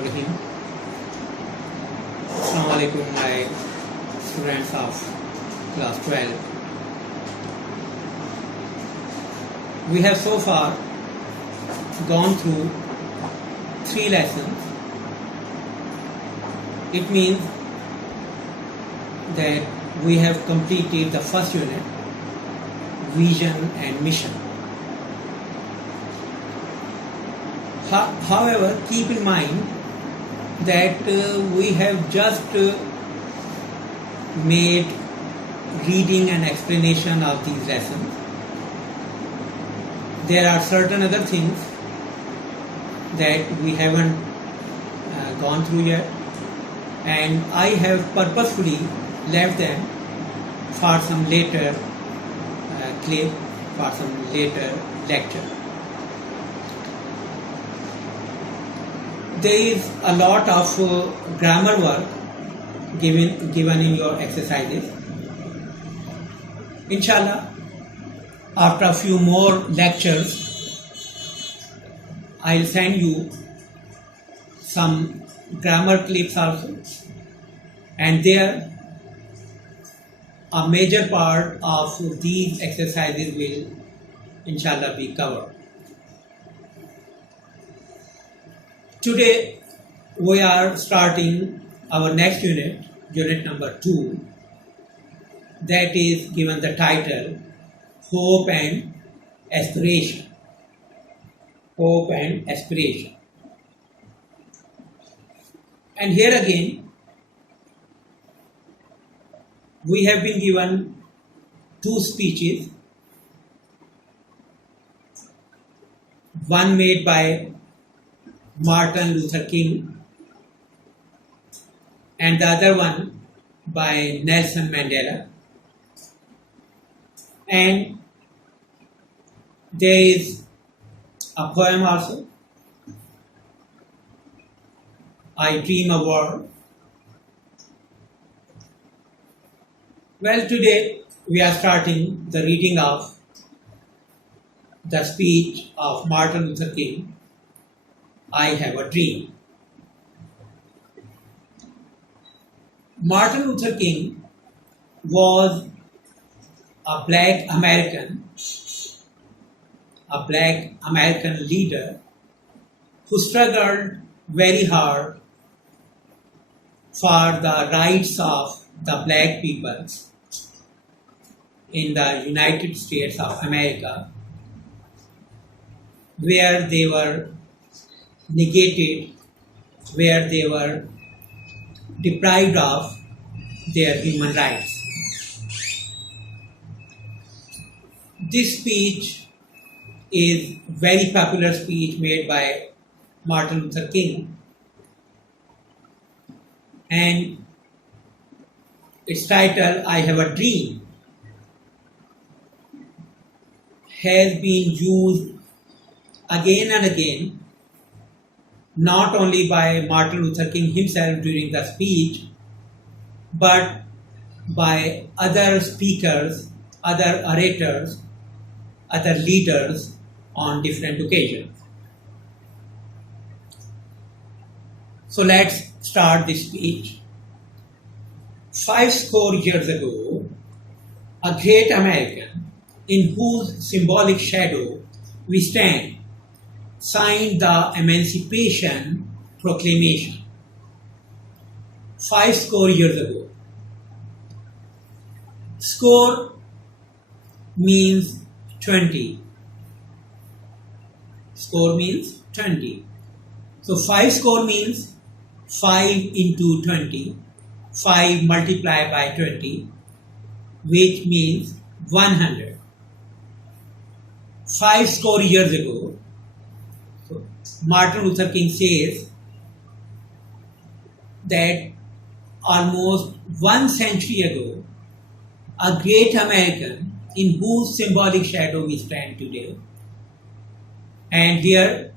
Assalamu alaikum, my students of class 12. We have so far gone through 3 lessons. It means that we have completed the first unit, vision and mission. However, keep in mind that we have just made reading and explanation of these lessons. There are certain other things that we haven't gone through yet, and I have purposefully left them for some later clip, for some later lecture. There is a lot of grammar work given in your exercises. Inshallah, after a few more lectures, I'll send you some grammar clips also, and there a major part of these exercises will inshallah be covered. Today we are starting our next unit, unit number 2, that is given the title Hope and Aspiration. Hope and Aspiration. And here again, we have been given 2 speeches, one made by Martin Luther King and the other one by Nelson Mandela. And there is a poem also, I Dream a World. Well, today we are starting the reading of the speech of Martin Luther King, I Have a Dream. Martin Luther King was a black American leader who struggled very hard for the rights of the black people in the United States of America, where they were negated, where they were deprived of their human rights. This speech is very popular speech made by Martin Luther King, and its title, I Have a Dream, has been used again and again, not only by Martin Luther King himself during the speech, but by other speakers, other orators, other leaders on different occasions. So let's start this speech. 50 years ago, a great American, in whose symbolic shadow we stand, signed the Emancipation Proclamation. 50 years ago. Score means 20. Score means 20. So 50 means 5 into 20. 5 multiplied by 20, which means 100. 50 years ago, so Martin Luther King says that almost 1 century ago, a great American in whose symbolic shadow we stand today, and here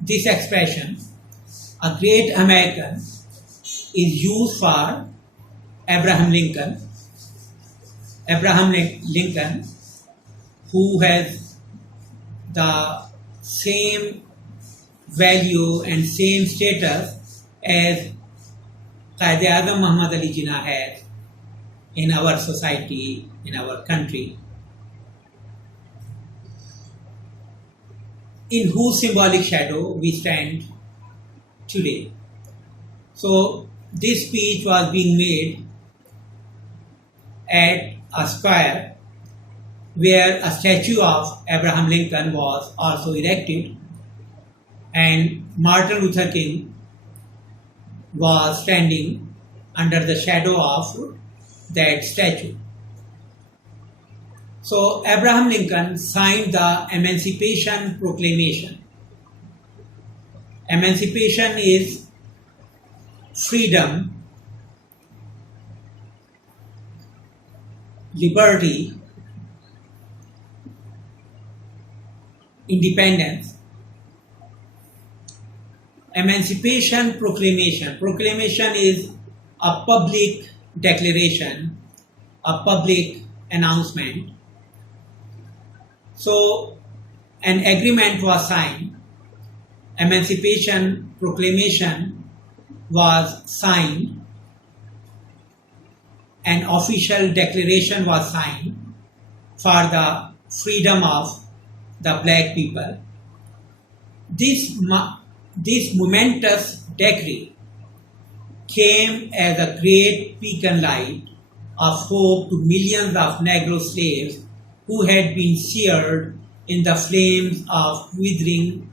this expression, a great American, is used for Abraham Lincoln. Abraham Lincoln, who has the same value and same status as Quaid-e-Azam Muhammad Ali Jinnah has in our society, in our country, in whose symbolic shadow we stand today. So this speech was being made at a square where a statue of Abraham Lincoln was also erected, and Martin Luther King was standing under the shadow of that statue. So Abraham Lincoln signed the Emancipation Proclamation. Emancipation is freedom, liberty, independence. Emancipation Proclamation. Proclamation is a public declaration, a public announcement. So an agreement was signed. Emancipation Proclamation was signed. An official declaration was signed for the freedom of the black people. This momentous decree came as a great beacon light of hope to millions of Negro slaves who had been seared in the flames of withering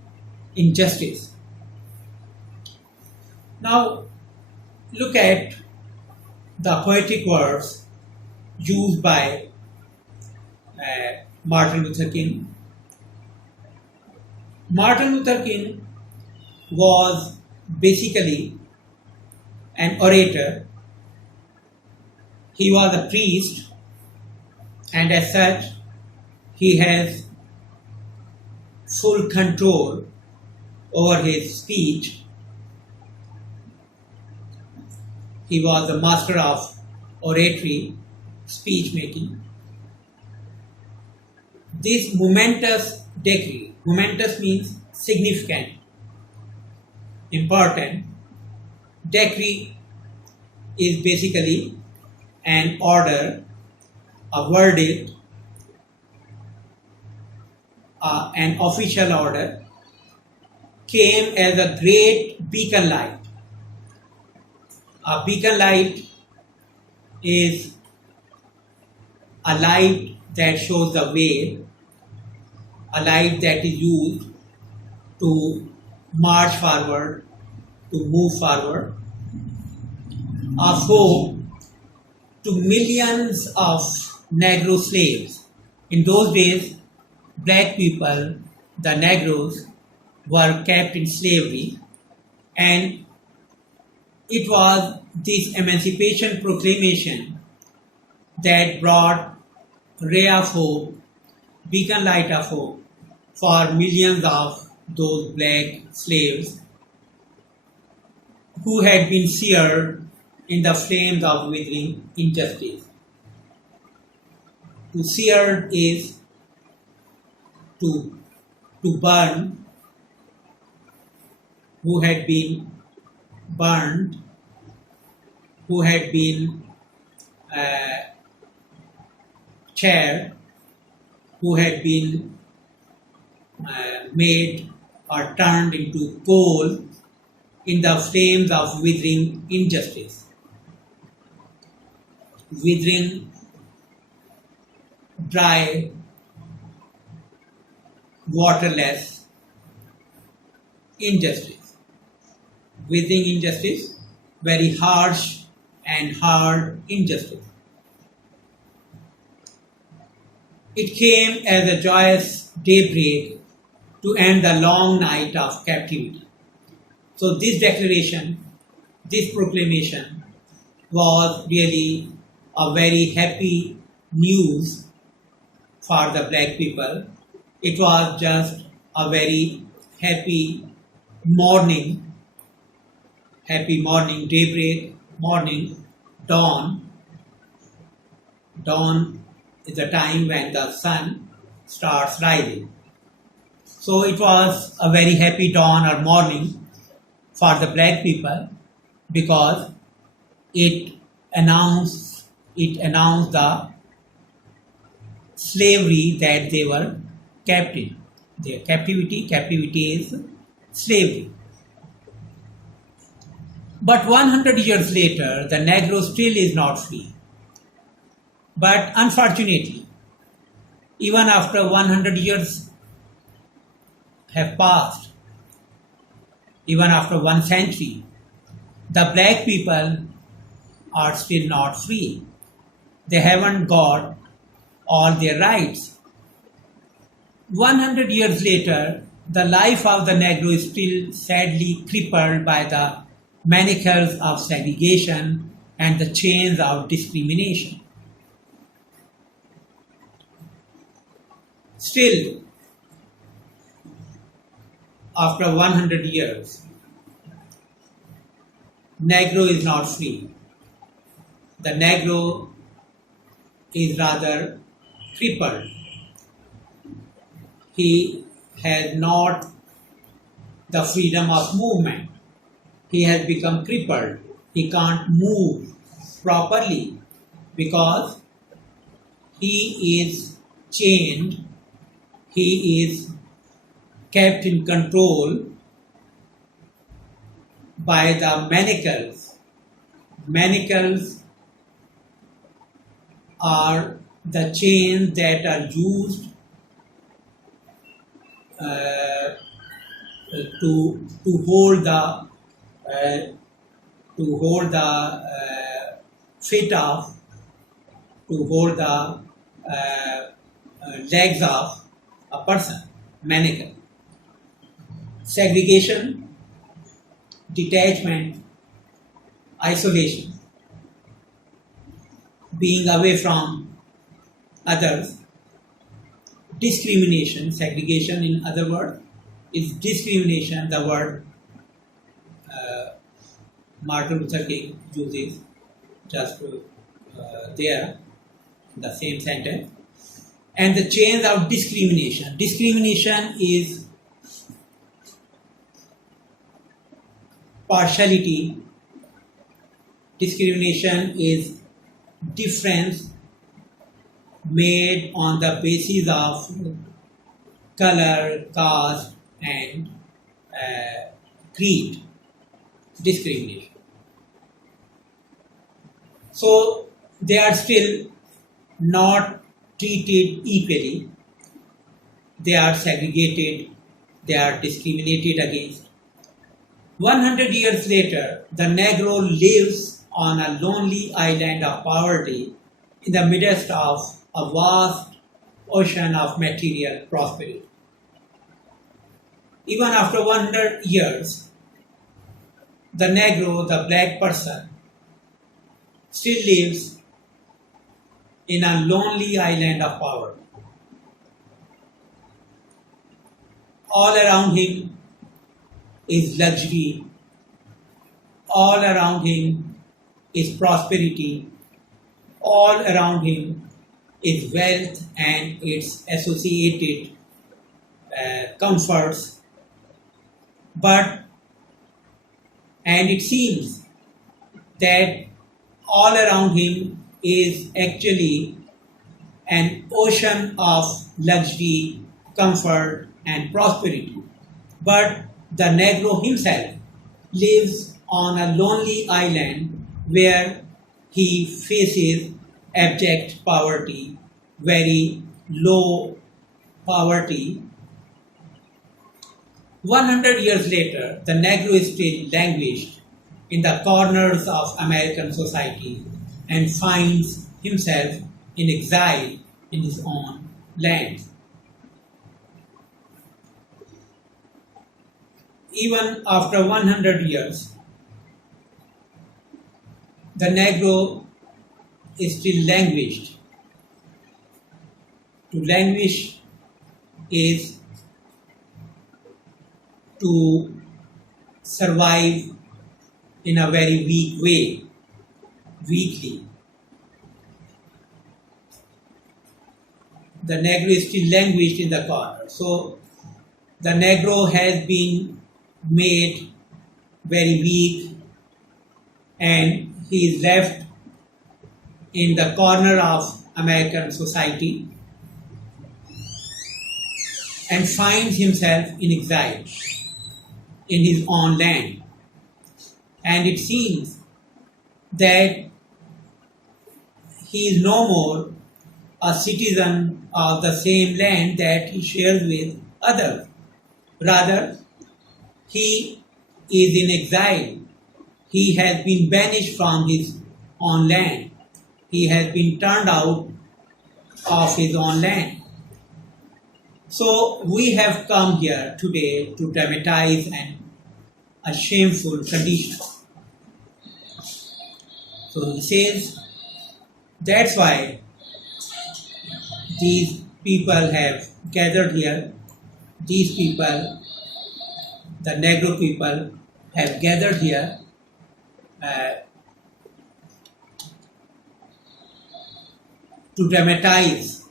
injustice. Now, look at the poetic words used by Martin Luther King. Martin Luther King was basically an orator. He was a priest, and as such, he has full control over his speech. He was a master of oratory, speech making. This momentous decree, momentous means significant, important. Decree is basically an order, a verdict, an official order, came as a great beacon light. A beacon light is a light that shows the way, a light that is used to march forward, to move forward, of hope to millions of Negro slaves. In those days, black people, the Negroes, were kept in slavery, and it was this Emancipation Proclamation that brought ray of hope, beacon light of hope for millions of those black slaves who had been seared in the flames of withering injustice. To sear is to burn, who had been burned, who had been charred, who had been made or turned into coal in the flames of withering injustice. Withering, dry, waterless injustice. Withering injustice, very harsh and hard injustice. It came as a joyous daybreak to end the long night of captivity. So this declaration, this proclamation was really a very happy news for the black people. It was just a very happy morning, daybreak, morning, dawn. Dawn is the time when the sun starts rising. So it was a very happy dawn or morning for the black people because it announced the slavery that they were kept in. Their captivity is slavery. But 100 years later, the Negro still is not free. But unfortunately, even after 100 years have passed, even after 1 century, the black people are still not free. They haven't got all their rights. 100 years later, the life of the Negro is still sadly crippled by the manacles of segregation and the chains of discrimination. Still, after 100 years, Negro is not free. The Negro is rather crippled. He has not the freedom of movement. He has become crippled. He can't move properly because he is chained. He is kept in control by the manacles. Manacles are the chains that are used to hold the feet of, to hold the legs of a person. Manacle. Segregation, detachment, isolation, being away from others, discrimination. Segregation, in other words, is discrimination, the word Martin Luther King uses just there, the same sentence. And the chains of discrimination. Discrimination is partiality. Discrimination is difference made on the basis of color, caste, and creed. Discrimination. So they are still not treated equally. They are segregated. They are discriminated against. 100 years later, the Negro lives on a lonely island of poverty in the midst of a vast ocean of material prosperity. Even after 100 years, the Negro, the black person, still lives in a lonely island of poverty. All around him is luxury. All around him is prosperity. All around him is wealth and its associated comforts. And it seems that all around him is actually an ocean of luxury, comfort, and prosperity. But the Negro himself lives on a lonely island where he faces abject poverty, very low poverty. 100 years later, the Negro is still languished in the corners of American society and finds himself in exile in his own land. Even after 100 years, the Negro is still languished. To languish is to survive in a very weak way, weakly. The Negro is still languished in the corner. So the Negro has been made very weak and he is left in the corner of American society and finds himself in exile in his own land. And it seems that he is no more a citizen of the same land that he shares with others. Rather, he is in exile. He has been banished from his own land. He has been turned out of his own land. So we have come here today to dramatize a shameful condition. So he says, that's why these people have gathered here. These people, the Negro people, have gathered here to dramatize,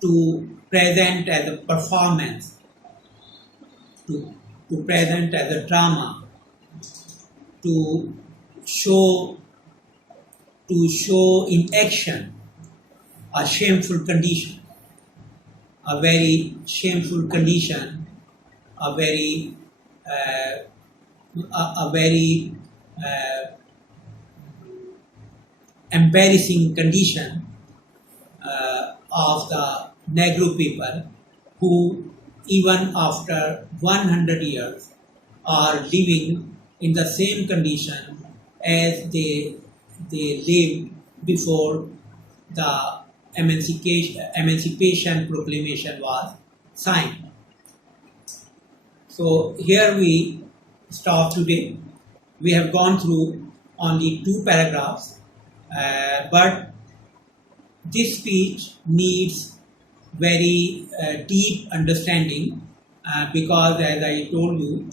to present as a performance, to present as a drama, to show in action a shameful condition, a very shameful condition, a very embarrassing condition of the Negro people, who even after 100 years are living in the same condition as they lived before the Emancipation Proclamation was signed. So here we stop today. We have gone through only 2 paragraphs, but this speech needs very deep understanding because, as I told you,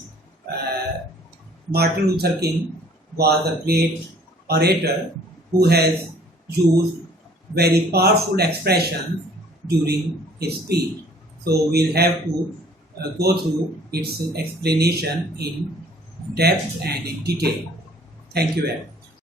Martin Luther King was a great orator who has used very powerful expressions during his speech. So we'll have to go through its explanation in depth and in detail. Thank you very much.